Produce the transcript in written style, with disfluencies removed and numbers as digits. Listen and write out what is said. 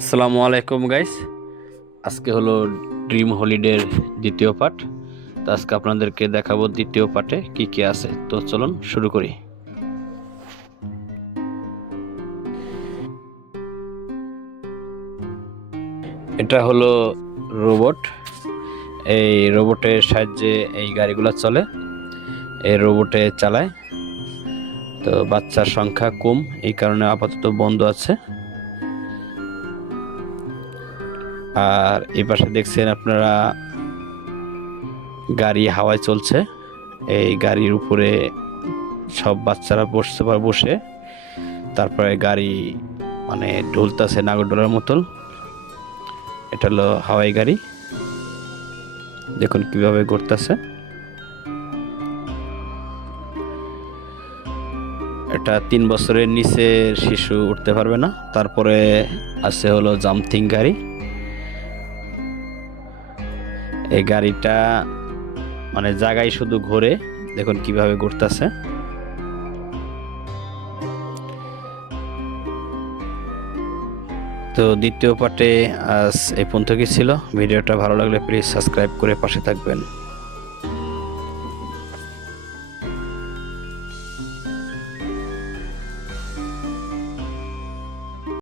আসসালামু আলাইকুম গাইস। আজকে হলো ড্রিম হলিডের দ্বিতীয় পার্ট। তো আজকে আপনাদেরকে দেখাবো দ্বিতীয় পার্টে কি কি আছে। তো চলুন শুরু করি। এটা হলো রোবট। এই রোবটের সাহায্যে এই গাড়িগুলো চলে, এই রোবটে চালায়। তো বাচ্চার সংখ্যা কম, এই কারণে আপাতত বন্ধ আছে। আর এই পাশে দেখছেন আপনারা গাড়ি হাওয়ায় চলছে। এই গাড়ির উপরে সব বাচ্চারা বসে তারপরে গাড়ি মানে ঢুলতেছে নাগরদোলার মতন। এটা হলো হাওয়াই গাড়ি, দেখুন কিভাবে ঘুরতেছে। এটা 3 বছরের নিচে শিশু উঠতে পারবে না। তারপরে আছে হলো জাম্পিং গাড়ি। এই গাড়িটা মানে জায়গায় শুধু ঘোরে, দেখুন কিভাবে ঘুরতেছে। তো দ্বিতীয় পার্টে আজ এই পর্যন্ত কি ছিল। ভিডিওটা ভালো লাগলে প্লিজ সাবস্ক্রাইব করে পাশে থাকবেন।